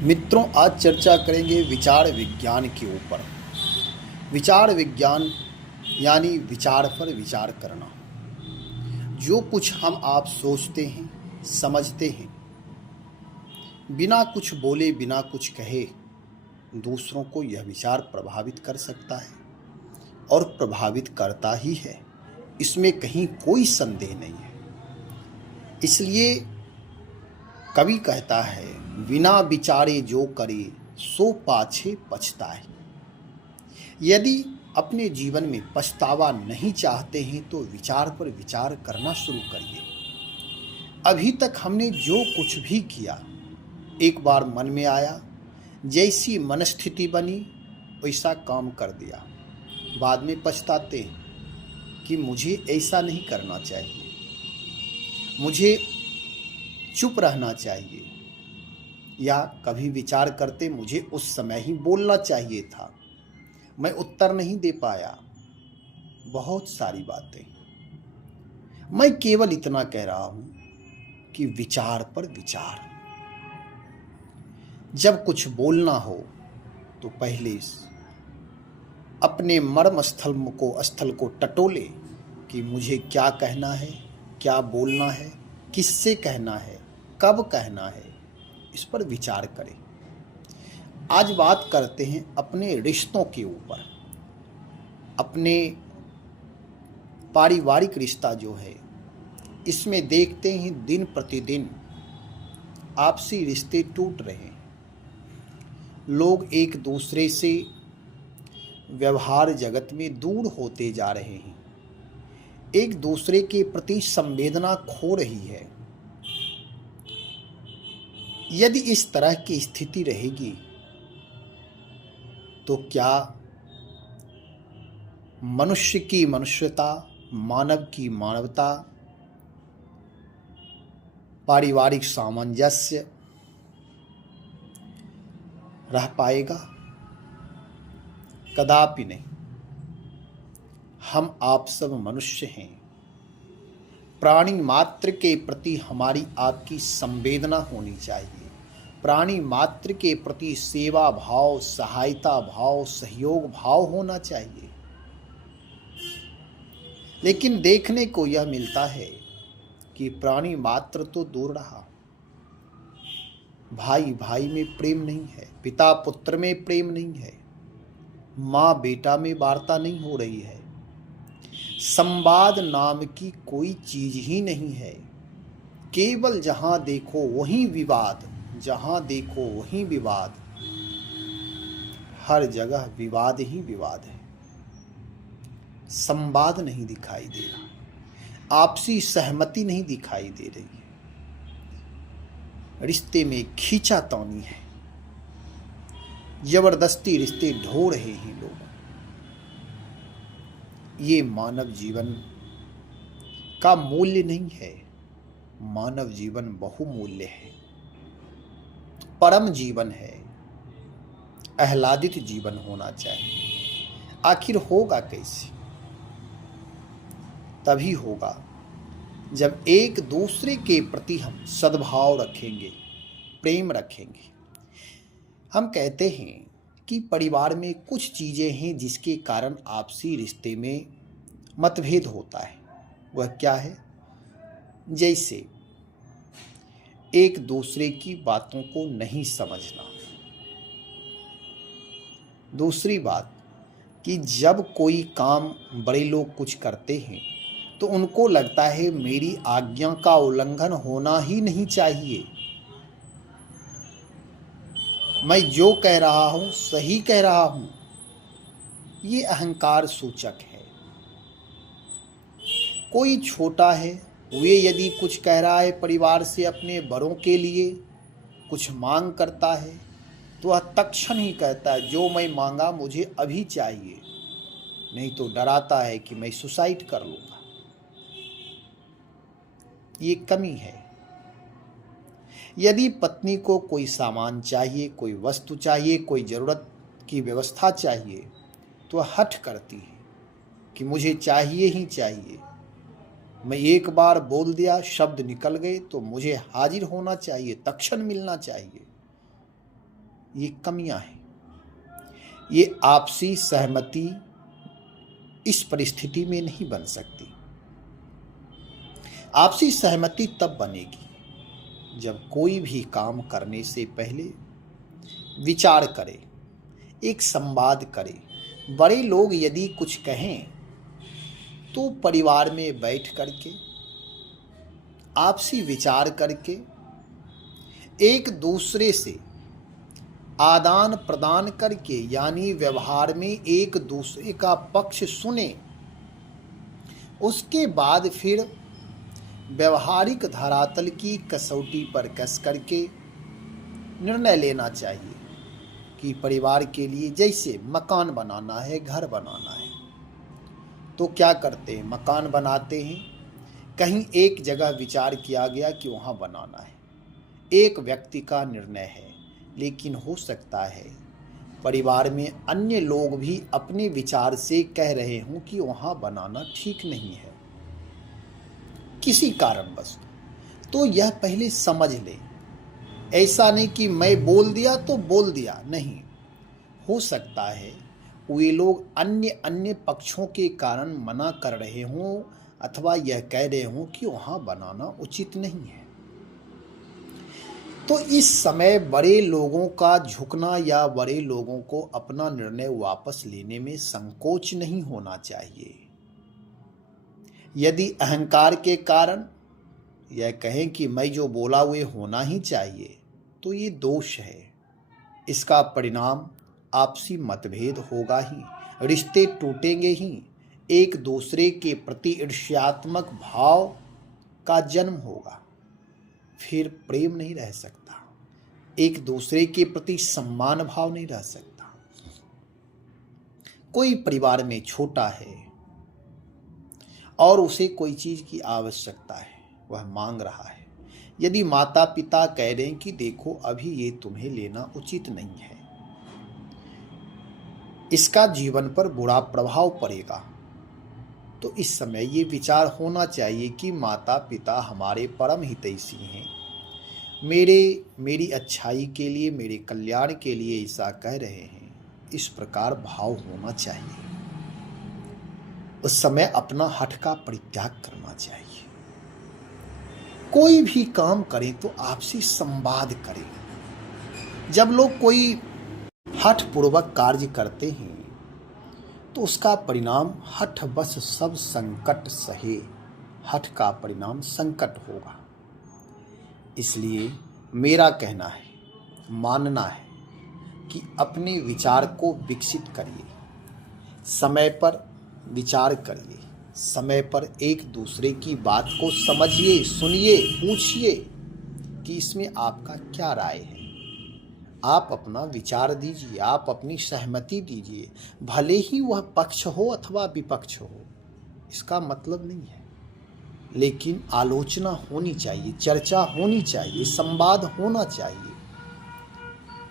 मित्रों, आज चर्चा करेंगे विचार विज्ञान के ऊपर। विचार विज्ञान यानी विचार पर विचार करना। जो कुछ हम आप सोचते हैं, समझते हैं, बिना कुछ बोले, बिना कुछ कहे, दूसरों को यह विचार प्रभावित कर सकता है और प्रभावित करता ही है। इसमें कहीं कोई संदेह नहीं है। इसलिए कवि कहता है, बिना विचारे जो करे सो पाछे पछताए। यदि अपने जीवन में पछतावा नहीं चाहते हैं तो विचार पर विचार करना शुरू करिए। अभी तक हमने जो कुछ भी किया, एक बार मन में आया, जैसी मनस्थिति बनी वैसा काम कर दिया। बाद में पछताते हैं कि मुझे ऐसा नहीं करना चाहिए, मुझे चुप रहना चाहिए, या कभी विचार करते मुझे उस समय ही बोलना चाहिए था, मैं उत्तर नहीं दे पाया। बहुत सारी बातें। मैं केवल इतना कह रहा हूं कि विचार पर विचार। जब कुछ बोलना हो तो पहले अपने मर्म स्थल को टटोले कि मुझे क्या कहना है, क्या बोलना है, किससे कहना है, कब कहना है, इस पर विचार करें। आज बात करते हैं अपने रिश्तों के ऊपर। अपने पारिवारिक रिश्ता जो है, इसमें देखते हैं दिन प्रतिदिन आपसी रिश्ते टूट रहे हैं। लोग एक दूसरे से व्यवहार जगत में दूर होते जा रहे हैं। एक दूसरे के प्रति संवेदना खो रही है। यदि इस तरह की स्थिति रहेगी तो क्या मनुष्य की मनुष्यता, मानव की मानवता, पारिवारिक सामंजस्य रह पाएगा? कदापि नहीं। हम आप सब मनुष्य हैं। प्राणी मात्र के प्रति हमारी आपकी संवेदना होनी चाहिए। प्राणी मात्र के प्रति सेवा भाव, सहायता भाव, सहयोग भाव होना चाहिए। लेकिन देखने को यह मिलता है कि प्राणी मात्र तो दूर रहा। भाई भाई में प्रेम नहीं है, पिता पुत्र में प्रेम नहीं है, माँ बेटा में वार्ता नहीं हो रही है, संवाद नाम की कोई चीज ही नहीं है। केवल जहां देखो वहीं विवाद, जहां देखो वहीं विवाद। हर जगह विवाद ही विवाद है। संवाद नहीं दिखाई दे रहा, आपसी सहमति नहीं दिखाई दे रही है। रिश्ते में खींचातानी है, जबरदस्ती रिश्ते ढो रहे हैं लोग। ये मानव जीवन का मूल्य नहीं है। मानव जीवन बहुमूल्य है, परम जीवन है, आह्लादित जीवन होना चाहिए। आखिर होगा कैसे? तभी होगा जब एक दूसरे के प्रति हम सद्भाव रखेंगे, प्रेम रखेंगे। हम कहते हैं कि परिवार में कुछ चीजें हैं जिसके कारण आपसी रिश्ते में मतभेद होता है। वह क्या है? जैसे एक दूसरे की बातों को नहीं समझना। दूसरी बात कि जब कोई काम बड़े लोग कुछ करते हैं तो उनको लगता है मेरी आज्ञा का उल्लंघन होना ही नहीं चाहिए, मैं जो कह रहा हूं सही कह रहा हूं। ये अहंकार सूचक है। कोई छोटा है, वे यदि कुछ कह रहा है परिवार से, अपने बड़ों के लिए कुछ मांग करता है, तो वह तत्क्षण ही कहता है जो मैं मांगा मुझे अभी चाहिए, नहीं तो डराता है कि मैं सुसाइड कर लूंगा। ये कमी है। यदि पत्नी को कोई सामान चाहिए, कोई वस्तु चाहिए, कोई जरूरत की व्यवस्था चाहिए, तो वह हठ करती है कि मुझे चाहिए ही चाहिए। मैं एक बार बोल दिया, शब्द निकल गए तो मुझे हाजिर होना चाहिए, तत्क्षण मिलना चाहिए। ये कमियां हैं। ये आपसी सहमति इस परिस्थिति में नहीं बन सकती। आपसी सहमति तब बनेगी जब कोई भी काम करने से पहले विचार करे, एक संवाद करे। बड़े लोग यदि कुछ कहें तो परिवार में बैठ करके आपसी विचार करके एक दूसरे से आदान प्रदान करके, यानी व्यवहार में एक दूसरे का पक्ष सुने, उसके बाद फिर व्यवहारिक धरातल की कसौटी पर कस करके निर्णय लेना चाहिए कि परिवार के लिए जैसे मकान बनाना है, घर बनाना है, तो क्या करते हैं, मकान बनाते हैं, कहीं एक जगह विचार किया गया कि वहाँ बनाना है, एक व्यक्ति का निर्णय है, लेकिन हो सकता है परिवार में अन्य लोग भी अपने विचार से कह रहे हों कि वहाँ बनाना ठीक नहीं है किसी कारणवश। तो यह पहले समझ ले। ऐसा नहीं कि मैं बोल दिया तो बोल दिया, नहीं। हो सकता है वे लोग अन्य पक्षों के कारण मना कर रहे हों अथवा यह कह रहे हों कि वहाँ बनाना उचित नहीं है। तो इस समय बड़े लोगों का झुकना या बड़े लोगों को अपना निर्णय वापस लेने में संकोच नहीं होना चाहिए। यदि अहंकार के कारण यह कहें कि मैं जो बोला वे होना ही चाहिए, तो ये दोष है। इसका परिणाम आपसी मतभेद होगा ही, रिश्ते टूटेंगे ही, एक दूसरे के प्रति ईर्ष्यात्मक भाव का जन्म होगा, फिर प्रेम नहीं रह सकता, एक दूसरे के प्रति सम्मान भाव नहीं रह सकता। कोई परिवार में छोटा है और उसे कोई चीज की आवश्यकता है, वह मांग रहा है। यदि माता पिता कह रहे हैं कि देखो अभी ये तुम्हें लेना उचित नहीं है, इसका जीवन पर बुरा प्रभाव पड़ेगा, तो इस समय ये विचार होना चाहिए कि माता पिता हमारे परम हितैषी हैं, मेरी अच्छाई के लिए, मेरे कल्याण के लिए ऐसा कह रहे हैं। इस प्रकार भाव होना चाहिए। उस समय अपना हठ का परित्याग करना चाहिए। कोई भी काम करें तो आपसी संवाद करें। जब लोग कोई हठ पूर्वक कार्य करते हैं तो उसका परिणाम हठ बस सब संकट सहे, हठ का परिणाम संकट होगा। इसलिए मेरा कहना है, मानना है कि अपने विचार को विकसित करिए, समय पर विचार करिए, समय पर एक दूसरे की बात को समझिए, सुनिए, पूछिए कि इसमें आपका क्या राय है। आप अपना विचार दीजिए, आप अपनी सहमति दीजिए, भले ही वह पक्ष हो अथवा विपक्ष हो, इसका मतलब नहीं है, लेकिन आलोचना होनी चाहिए, चर्चा होनी चाहिए, संवाद होना चाहिए,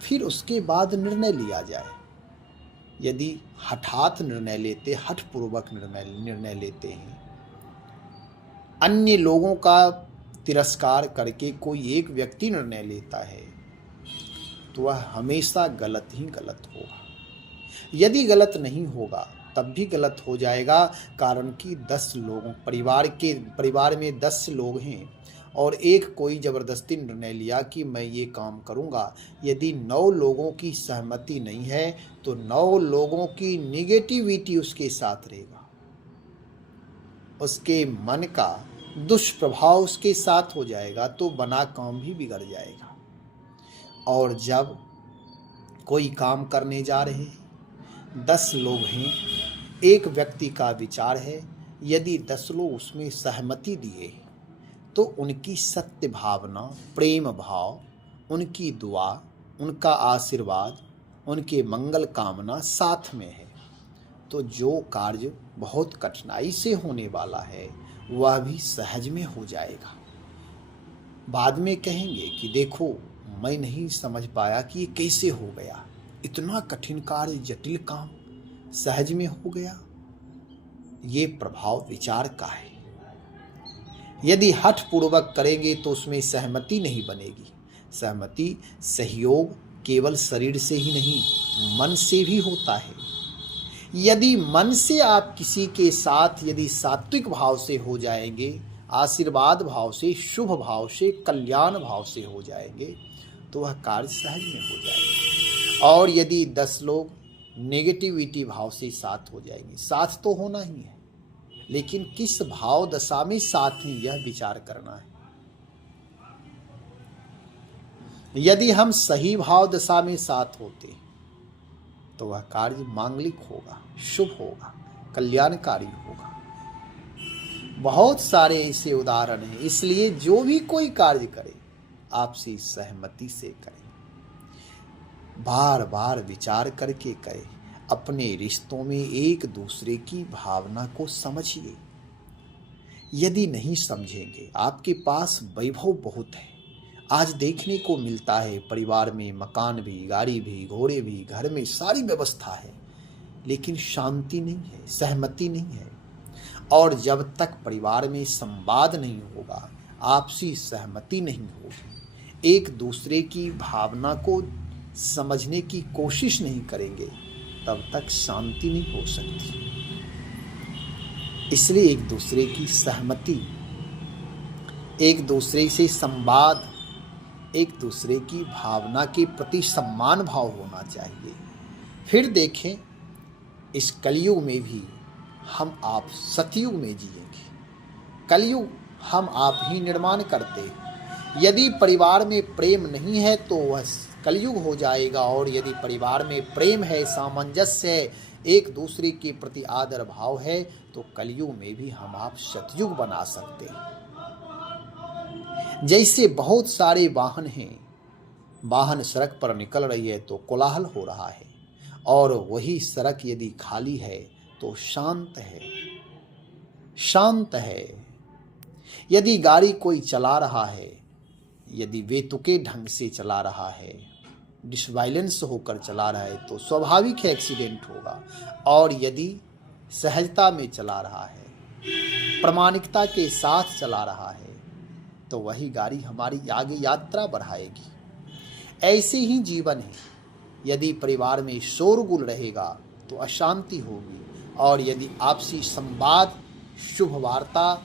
फिर उसके बाद निर्णय लिया जाए। यदि हठात निर्णय लेते, हठपूर्वक निर्णय लेते हैं, अन्य लोगों का तिरस्कार करके कोई एक व्यक्ति निर्णय लेता है, तो वह हमेशा गलत ही गलत होगा। यदि गलत नहीं होगा तब भी गलत हो जाएगा, कारण कि 10 लोगों परिवार में 10 लोग हैं और एक कोई जबरदस्ती निर्णय लिया कि मैं ये काम करूँगा। यदि 9 लोगों की सहमति नहीं है तो 9 लोगों की निगेटिविटी उसके साथ रहेगा, उसके मन का दुष्प्रभाव उसके साथ हो जाएगा, तो बना काम भी बिगड़ जाएगा। और जब कोई काम करने जा रहे हैं, 10 लोग हैं, एक व्यक्ति का विचार है, यदि 10 लोग उसमें सहमति दिए तो उनकी सत्य भावना, प्रेम भाव, उनकी दुआ, उनका आशीर्वाद, उनके मंगल कामना साथ में है, तो जो कार्य बहुत कठिनाई से होने वाला है वह भी सहज में हो जाएगा। बाद में कहेंगे कि देखो मैं नहीं समझ पाया कि ये कैसे हो गया, इतना कठिन कार्य, जटिल काम सहज में हो गया। ये प्रभाव विचार का है। यदि हठ पूर्वक करेंगे तो उसमें सहमति नहीं बनेगी। सहमति सहयोग केवल शरीर से ही नहीं, मन से भी होता है। यदि मन से आप किसी के साथ यदि सात्विक भाव से हो जाएंगे, आशीर्वाद भाव से, शुभ भाव से, कल्याण भाव से हो जाएंगे, तो वह कार्य सहज में हो जाएगा। और यदि 10 लोग नेगेटिविटी भाव से साथ हो जाएंगे, साथ तो होना ही है, लेकिन किस भाव दशा में साथ ही, यह विचार करना है। यदि हम सही भाव दशा में साथ होते तो वह कार्य मांगलिक होगा, शुभ होगा, कल्याणकारी होगा। बहुत सारे ऐसे उदाहरण हैं। इसलिए जो भी कोई कार्य करे आपसी सहमति से करे, बार बार विचार करके करे। अपने रिश्तों में एक दूसरे की भावना को समझिए। यदि नहीं समझेंगे, आपके पास वैभव बहुत है, आज देखने को मिलता है परिवार में मकान भी, गाड़ी भी, घोड़े भी, घर में सारी व्यवस्था है, लेकिन शांति नहीं है, सहमति नहीं है। और जब तक परिवार में संवाद नहीं होगा, आपसी सहमति नहीं होगी, एक दूसरे की भावना को समझने की कोशिश नहीं करेंगे, तब तक शांति नहीं हो सकती। इसलिए एक दूसरे की सहमति, एक दूसरे से संवाद, एक दूसरे की भावना के प्रति सम्मान भाव होना चाहिए। फिर देखें, इस कलयुग में भी हम आप सतयुग में जिएंगे। कलयुग हम आप ही निर्माण करते हैं। यदि परिवार में प्रेम नहीं है तो वह कलयुग हो जाएगा, और यदि परिवार में प्रेम है, सामंजस्य है, एक दूसरे के प्रति आदर भाव है, तो कलयुग में भी हम आप सतयुग बना सकते हैं। जैसे बहुत सारे वाहन हैं, वाहन सड़क पर निकल रही है तो कोलाहल हो रहा है, और वही सड़क यदि खाली है तो शांत है, शांत है। यदि गाड़ी कोई चला रहा है, यदि बेतुके ढंग से चला रहा है, डिसबैलेंस होकर चला रहा है, तो स्वाभाविक है एक्सीडेंट होगा। और यदि सहजता में चला रहा है, प्रामाणिकता के साथ चला रहा है, तो वही गाड़ी हमारी आगे यात्रा बढ़ाएगी। ऐसे ही जीवन है। यदि परिवार में शोरगुल रहेगा तो अशांति होगी, और यदि आपसी संवाद, शुभ वार्ता,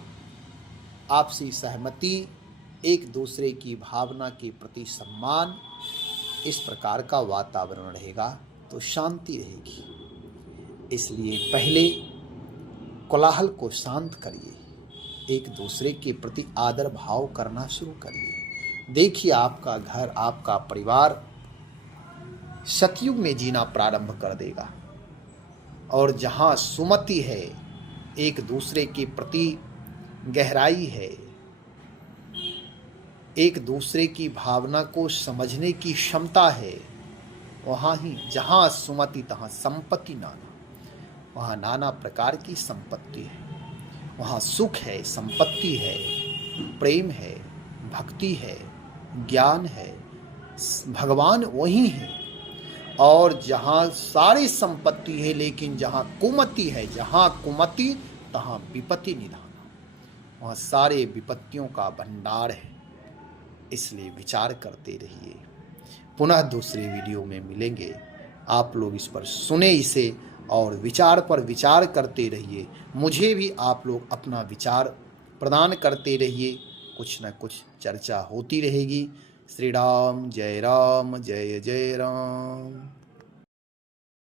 आपसी सहमति, एक दूसरे की भावना के प्रति सम्मान, इस प्रकार का वातावरण रहेगा तो शांति रहेगी। इसलिए पहले कोलाहल को शांत करिए, एक दूसरे के प्रति आदर भाव करना शुरू करिए। देखिए, आपका घर, आपका परिवार सतयुग में जीना प्रारंभ कर देगा। और जहाँ सुमति है, एक दूसरे के प्रति गहराई है, एक दूसरे की भावना को समझने की क्षमता है, वहाँ ही जहाँ सुमति तहाँ संपत्ति नाना। वहाँ नाना प्रकार की संपत्ति है, वहाँ सुख है, संपत्ति है, प्रेम है, भक्ति है, ज्ञान है, भगवान वही है। और जहाँ सारी संपत्ति है, लेकिन जहाँ कुमति है, जहाँ कुमति तहाँ विपत्ति निधाना, वहाँ सारे विपत्तियों का भंडार है। इसलिए विचार करते रहिए। पुनः दूसरे वीडियो में मिलेंगे। आप लोग इस पर सुने इसे और विचार पर विचार करते रहिए। मुझे भी आप लोग अपना विचार प्रदान करते रहिए, कुछ न कुछ चर्चा होती रहेगी। श्री राम जय जय राम।